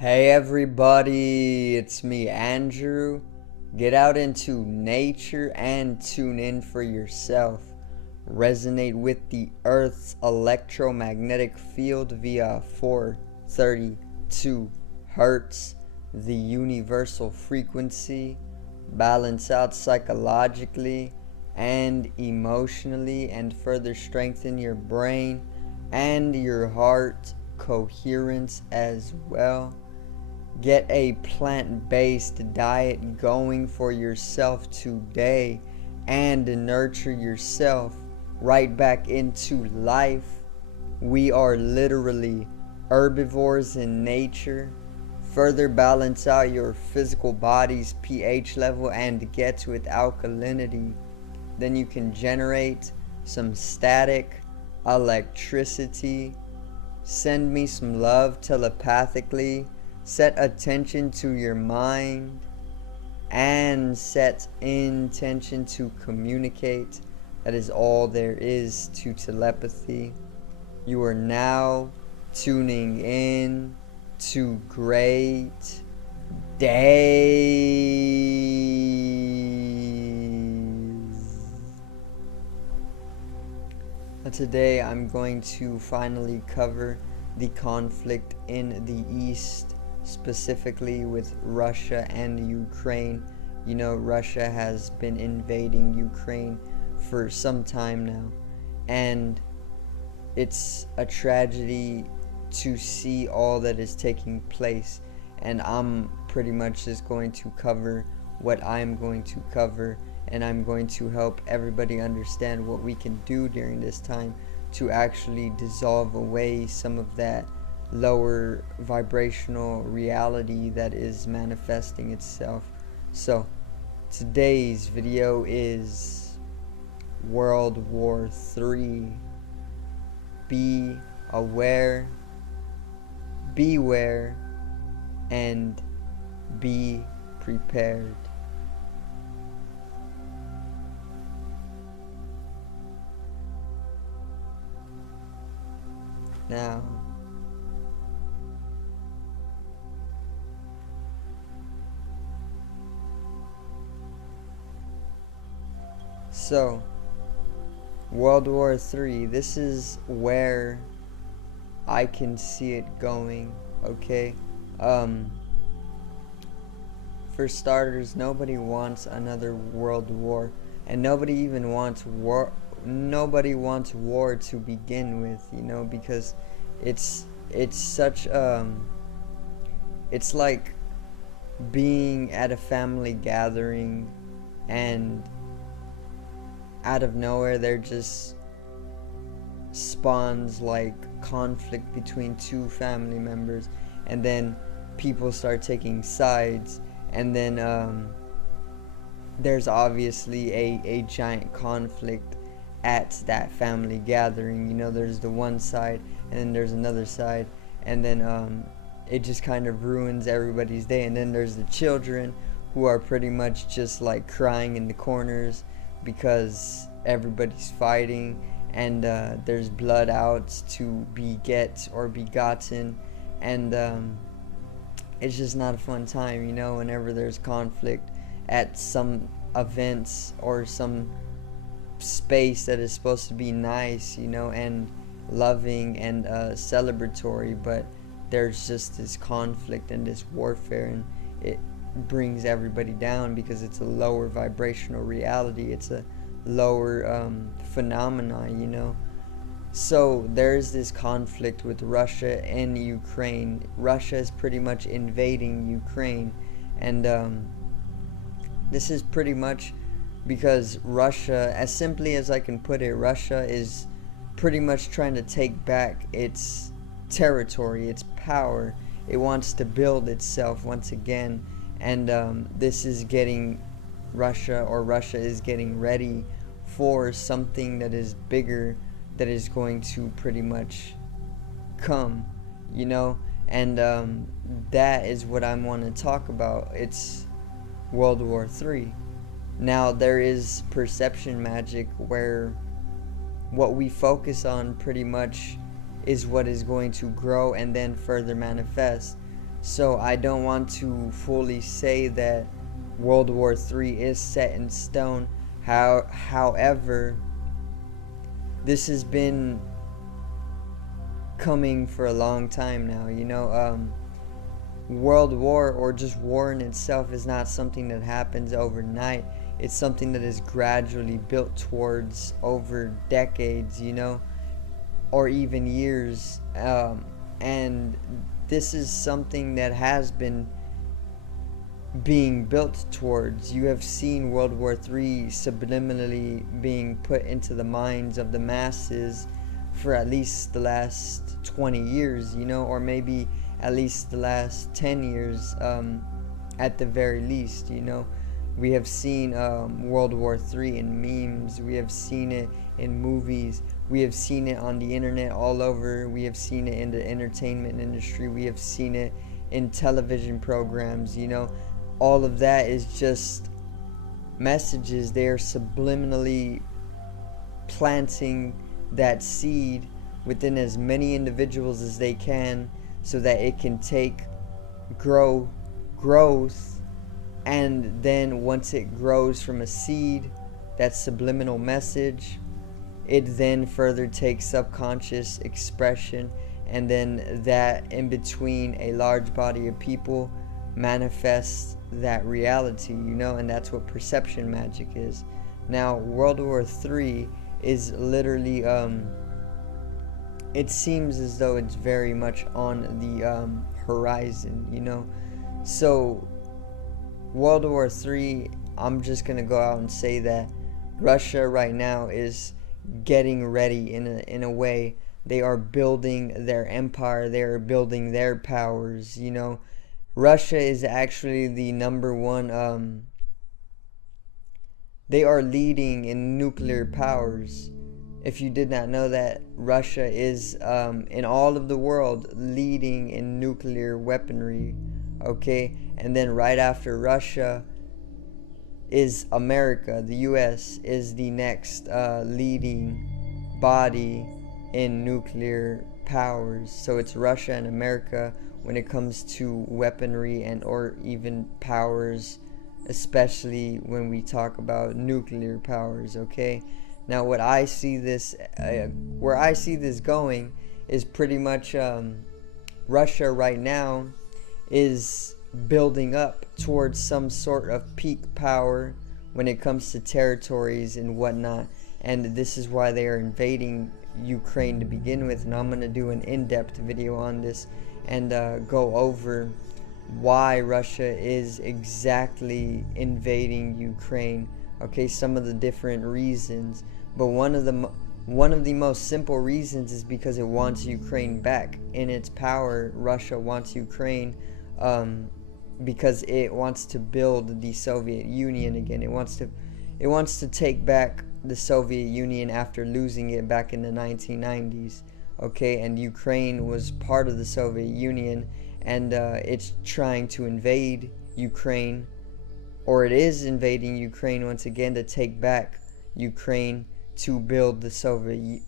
Hey everybody, it's me Andrew. Get out into nature and tune in for yourself. Resonate with the Earth's electromagnetic field via 432 Hertz, the universal frequency. Balance out psychologically and emotionally, and further strengthen your brain and your heart coherence as well. Get a plant-based diet going for yourself today and nurture yourself right back into life. We are literally herbivores in nature. Further balance out your physical body's pH level and get with alkalinity. Then you can generate some static electricity. Send me some love telepathically. Set attention to your mind and set intention to communicate. That is all there is to telepathy. You are now tuning in to great days. Today I'm going to finally cover the conflict in the East, specifically with Russia and Ukraine. You know, Russia has been invading Ukraine for some time now, and it's a tragedy to see all that is taking place, and I'm pretty much just going to cover what I'm going to cover, and I'm going to help everybody understand what we can do during this time to actually dissolve away some of that lower vibrational reality that is manifesting itself. So today's video is World War III. Be aware, beware, and be prepared. Now, so, World War III, this is where I can see it going, okay? For starters, nobody wants another world war, and nobody even wants war. Nobody wants war to begin with, you know, because it's such it's like being at a family gathering and out of nowhere there just spawns like conflict between two family members, and then people start taking sides, and then there's obviously a giant conflict at that family gathering. You know, there's the one side and then there's another side, and then it just kind of ruins everybody's day. And then there's the children who are pretty much just like crying in the corners because everybody's fighting, and there's blood outs to beget or begotten, and it's just not a fun time, you know, whenever there's conflict at some events or some space that is supposed to be nice, you know, and loving and celebratory, but there's just this conflict and this warfare, and it brings everybody down because it's a lower vibrational reality. It's a lower phenomena, you know. So there's this conflict with Russia and Ukraine. Russia is pretty much invading Ukraine, and this is pretty much because Russia, as simply as I can put it, Russia is pretty much trying to take back its territory, its power. It wants to build itself once again, and this is getting Russia is getting ready for something that is bigger, that is going to pretty much come, you know, and that is what I want to talk about. It's World War III. Now, there is perception magic where what we focus on pretty much is what is going to grow and then further manifest. So I don't want to fully say that World War III is set in stone. However, this has been coming for a long time now. World war, or just war in itself, is not something that happens overnight. It's something that is gradually built towards over decades, or even years. And this is something that has been being built towards. You have seen World War III subliminally being put into the minds of the masses for at least the last 20 years, or maybe at least the last 10 years, at the very least. We have seen World War III in memes. We have seen it in movies. We have seen it on the internet all over. We have seen it in the entertainment industry. We have seen it in television programs. All of that is just messages. They are subliminally planting that seed within as many individuals as they can, so that it can take growth, and then once it grows from a seed, that subliminal message, it then further takes subconscious expression, and then that in between a large body of people manifests that reality, and that's what perception magic is. Now, World War III is literally, it seems as though it's very much on the horizon, So, World War III, I'm just gonna go out and say that Russia right now is getting ready in a way. They are building their empire. They are building their powers. Russia is actually the number one. They are leading in nuclear powers. If you did not know that, Russia is, in all of the world, leading in nuclear weaponry. Okay, and then right after Russia is America. The U.S. is the next leading body in nuclear powers. So it's Russia and America when it comes to weaponry and or even powers, especially when we talk about nuclear powers. Okay, now what I see this, where I see this going, is pretty much Russia right now is building up towards some sort of peak power when it comes to territories and whatnot, and this is why they are invading Ukraine to begin with. And I'm going to do an in-depth video on this and go over why Russia is exactly invading Ukraine. Okay, some of the different reasons, but one of the most simple reasons is because it wants Ukraine back in its power. Russia wants Ukraine because it wants to build the Soviet Union again. It wants to take back the Soviet Union after losing it back in the 1990s. Okay, and Ukraine was part of the Soviet Union, and it's trying to invade Ukraine, or it is invading Ukraine once again to take back Ukraine to build the Soviet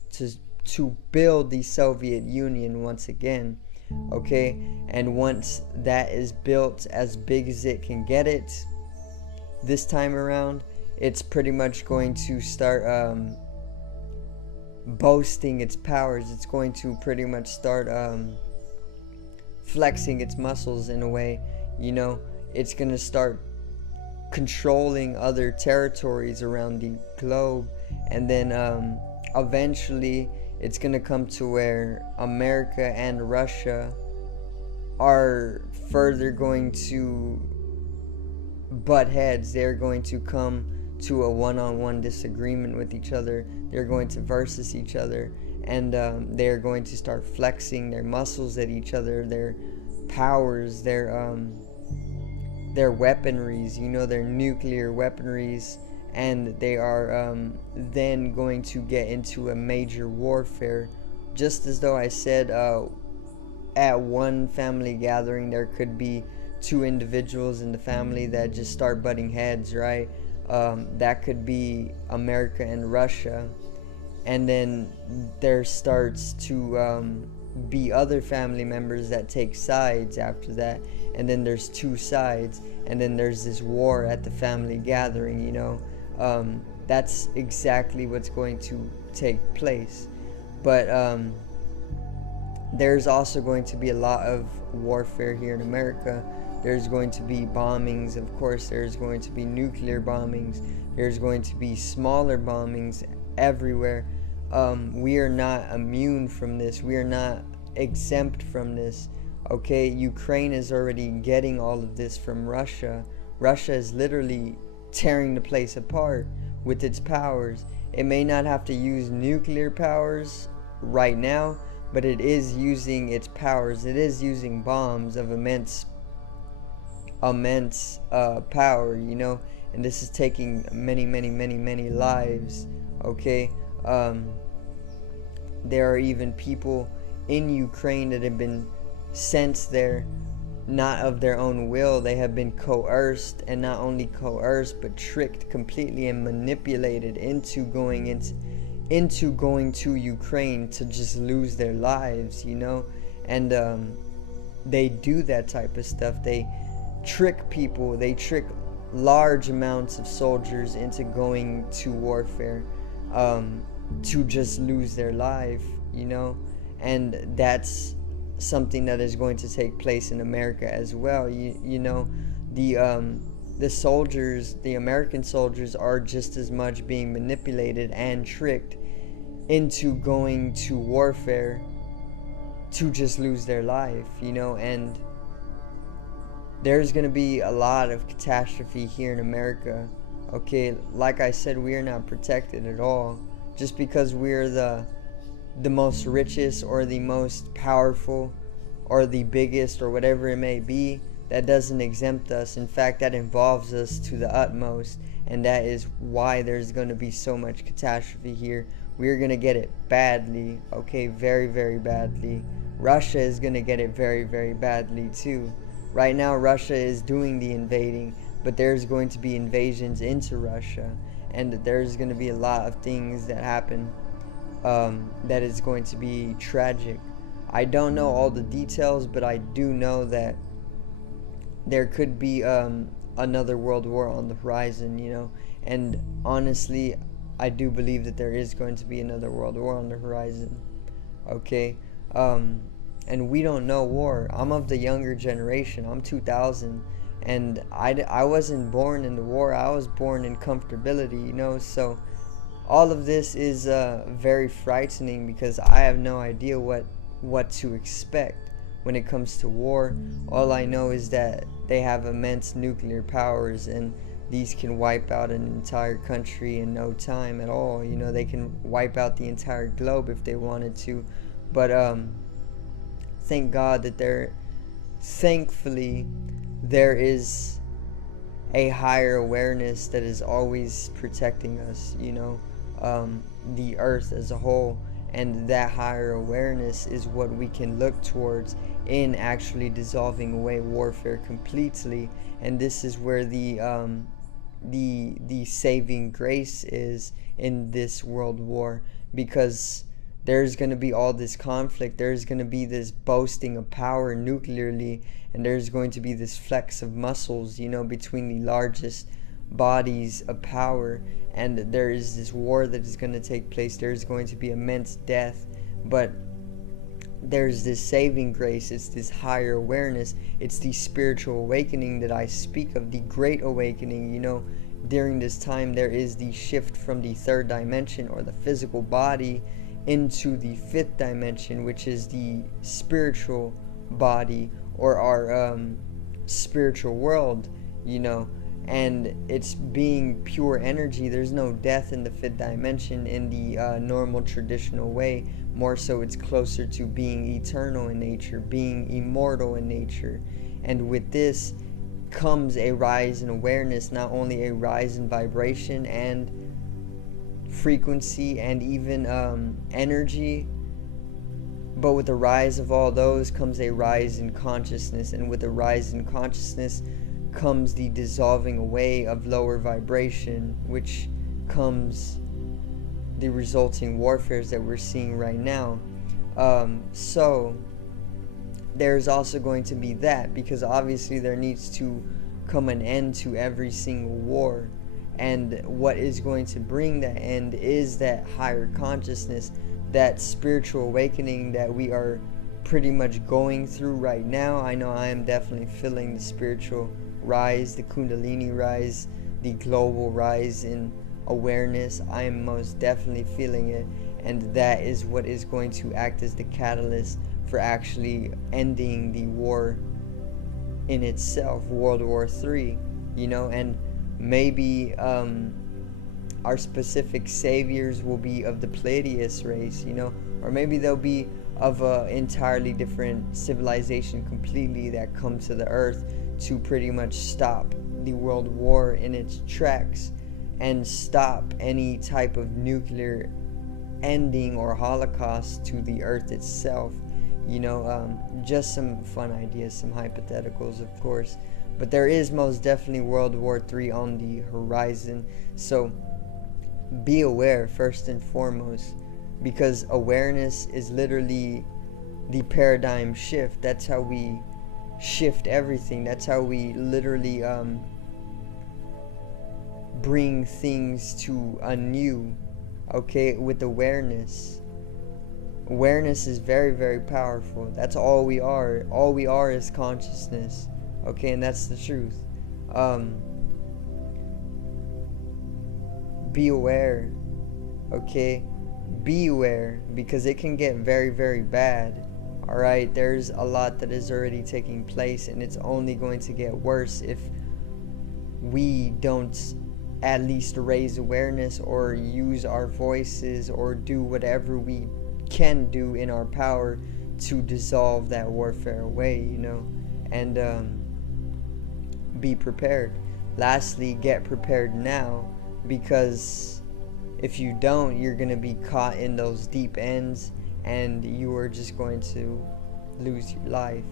Union once again. Okay, and once that is built as big as it can get it this time around, it's pretty much going to start boasting its powers. It's going to pretty much start flexing its muscles in a way. It's going to start controlling other territories around the globe, and then eventually it's going to come to where America and Russia are further going to butt heads. They're going to come to a one-on-one disagreement with each other. They're going to versus each other, and they're going to start flexing their muscles at each other, their powers, their weaponries, their nuclear weaponries, and they are then going to get into a major warfare. Just as though I said, at one family gathering there could be two individuals in the family that just start butting heads, right? That could be America and Russia, and then there starts to be other family members that take sides after that, and then there's two sides, and then there's this war at the family gathering, that's exactly what's going to take place. But there's also going to be a lot of warfare here in America. There's going to be bombings, of course. There's going to be nuclear bombings. There's going to be smaller bombings everywhere. We are not immune from this. We are not exempt from this. Okay, Ukraine is already getting all of this from Russia. Russia is literally tearing the place apart with its powers. It may not have to use nuclear powers right now, but it is using its powers. It is using bombs of immense power, and this is taking many lives. Okay, there are even people in Ukraine that have been sent there not of their own will. They have been coerced, and not only coerced but tricked completely and manipulated into going to Ukraine to just lose their lives, and they do that type of stuff. They trick people, they trick large amounts of soldiers into going to warfare, to just lose their life, and that's something that is going to take place in America as well. The soldiers, the American soldiers, are just as much being manipulated and tricked into going to warfare to just lose their life, and there's going to be a lot of catastrophe here in America. Okay, like I said, we are not protected at all. Just because we're the most richest or the most powerful or the biggest or whatever it may be, that doesn't exempt us. In fact, that involves us to the utmost, and that is why there's going to be so much catastrophe here. We're going to get it badly, okay, very, very badly. Russia is going to get it very, very badly too. Right now, Russia is doing the invading, but there's going to be invasions into Russia, and there's going to be a lot of things that happen that is going to be tragic. I don't know all the details, but I do know that there could be another world war on the horizon, and honestly, I do believe that there is going to be another world war on the horizon, okay? And we don't know war. I'm of the younger generation. I'm 2000, and I wasn't born in the war. I was born in comfortability, so all of this is very frightening, because I have no idea what to expect when it comes to war. All I know is that they have immense nuclear powers, and these can wipe out an entire country in no time at all. They can wipe out the entire globe if they wanted to. But thank God that thankfully there is a higher awareness that is always protecting us, the earth as a whole. And that higher awareness is what we can look towards in actually dissolving away warfare completely. And this is where the saving grace is in this world war, because there's going to be all this conflict. There's going to be this boasting of power nuclearly, and there's going to be this flex of muscles, between the largest bodies of power, and there is this war that is going to take place. There's going to be immense death, but there's this saving grace. It's this higher awareness. It's the spiritual awakening that I speak of, the great awakening. During this time, there is the shift from the third dimension, or the physical body, into the fifth dimension, which is the spiritual body, or our spiritual world, and it's being pure energy. There's no death in the fifth dimension in the normal traditional way. More so, it's closer to being eternal in nature, being immortal in nature. And with this comes a rise in awareness, not only a rise in vibration and frequency and even energy, but with the rise of all those comes a rise in consciousness, and with the rise in consciousness comes the dissolving away of lower vibration, which comes the resulting warfares that we're seeing right now. So there's also going to be that, because obviously there needs to come an end to every single war. And what is going to bring that end is that higher consciousness, that spiritual awakening that we are pretty much going through right now. I know I am definitely feeling the spiritual rise, the Kundalini rise, the global rise in awareness. I am most definitely feeling it, and that is what is going to act as the catalyst for actually ending the war in itself, World War III, and maybe our specific saviors will be of the Pleiadian race, or maybe they'll be of an entirely different civilization completely that come to the earth to pretty much stop the world war in its tracks and stop any type of nuclear ending or holocaust to the earth itself. Just some fun ideas, some hypotheticals, of course, but there is most definitely World War III on the horizon. So be aware first and foremost, because awareness is literally the paradigm shift. That's how we shift everything. That's how we literally bring things to anew, okay, with awareness. Awareness is very, very powerful. That's all we are. All we are is consciousness, okay, and that's the truth. Be aware, okay? Be aware, because it can get very, very bad. Alright, there's a lot that is already taking place, and it's only going to get worse if we don't at least raise awareness or use our voices or do whatever we can do in our power to dissolve that warfare away, and be prepared. Lastly, get prepared now, because if you don't, you're going to be caught in those deep ends and you are just going to lose your life.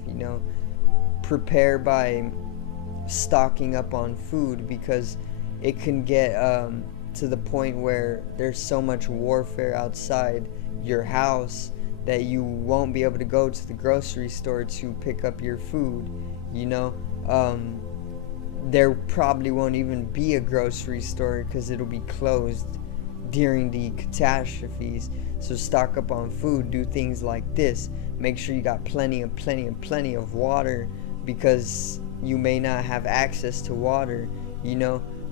Prepare by stocking up on food, because it can get to the point where there's so much warfare outside your house that you won't be able to go to the grocery store to pick up your food. There probably won't even be a grocery store because it'll be closed during the catastrophes. So stock up on food. Do things like this. Make sure you got plenty of water, because you may not have access to water.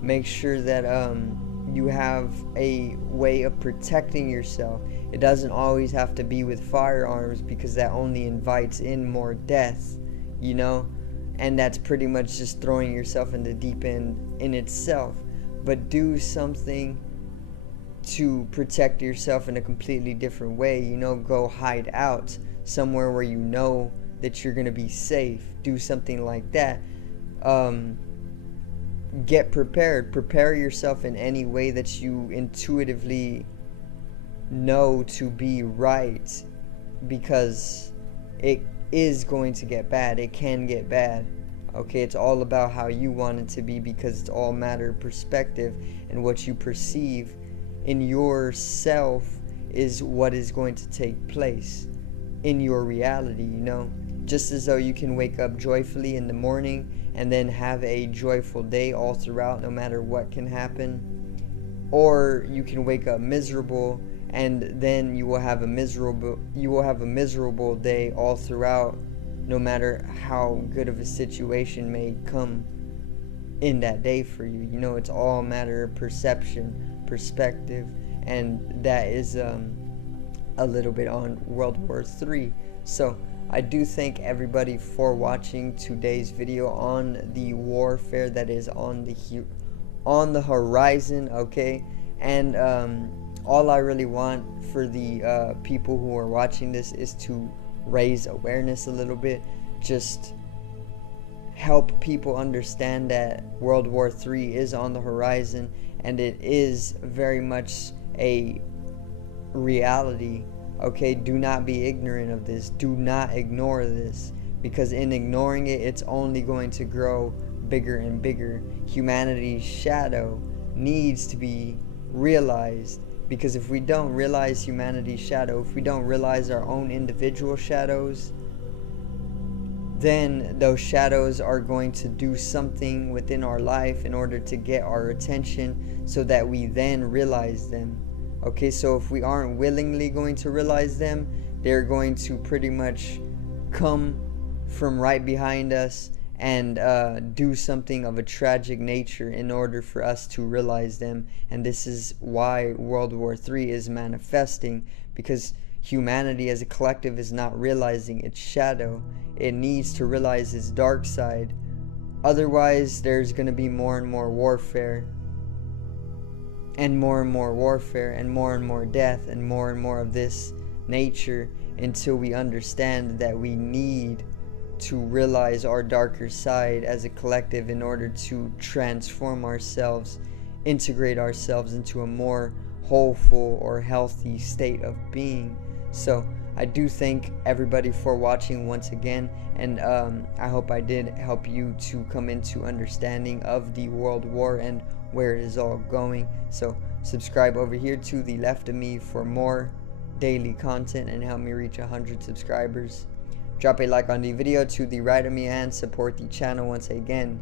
Make sure that you have a way of protecting yourself. It doesn't always have to be with firearms, because that only invites in more death, and that's pretty much just throwing yourself in the deep end in itself. But do something to protect yourself in a completely different way. Go hide out somewhere where you know that you're going to be safe. Do something like that. Get prepared. Prepare yourself in any way that you intuitively know to be right, because it is going to get bad. It can get bad. Okay, it's all about how you want it to be, because it's all matter of perspective, and what you perceive in yourself is what is going to take place in your reality. Just as though you can wake up joyfully in the morning and then have a joyful day all throughout, no matter what can happen, or you can wake up miserable and then you will have a miserable day all throughout, no matter how good of a situation may come in that day for you. It's all a matter of perception, perspective, and that is a little bit on World War III. So I do thank everybody for watching today's video on the warfare that is on the horizon, okay? And all I really want for the people who are watching this is to raise awareness a little bit. Just help people understand that World War III is on the horizon, and it is very much a reality. Okay, do not be ignorant of this. Do not ignore this, because in ignoring it, it's only going to grow bigger and bigger. Humanity's shadow needs to be realized, Because if we don't realize humanity's shadow, if we don't realize our own individual shadows, then those shadows are going to do something within our life in order to get our attention so that we then realize them. Okay, so if we aren't willingly going to realize them, they're going to pretty much come from right behind us and do something of a tragic nature in order for us to realize them. And this is why World War III is manifesting, because humanity as a collective is not realizing its shadow. It needs to realize its dark side. Otherwise, there's going to be more and more warfare, and more warfare, and more death, and more of this nature, until we understand that we need to realize our darker side as a collective in order to transform ourselves, integrate ourselves into a more wholeful or healthy state of being. So I do thank everybody for watching once again, and I hope I did help you to come into understanding of the world war and where it is all going. So subscribe over here to the left of me for more daily content and help me reach 100 subscribers. Drop a like on the video to the right of me and support the channel once again.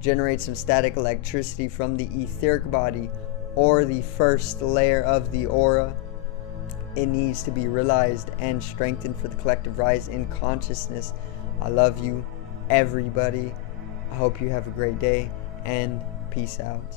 Generate some static electricity from the etheric body, or the first layer of the aura. It needs to be realized and strengthened for the collective rise in consciousness. I love you, everybody. I hope you have a great day, and peace out.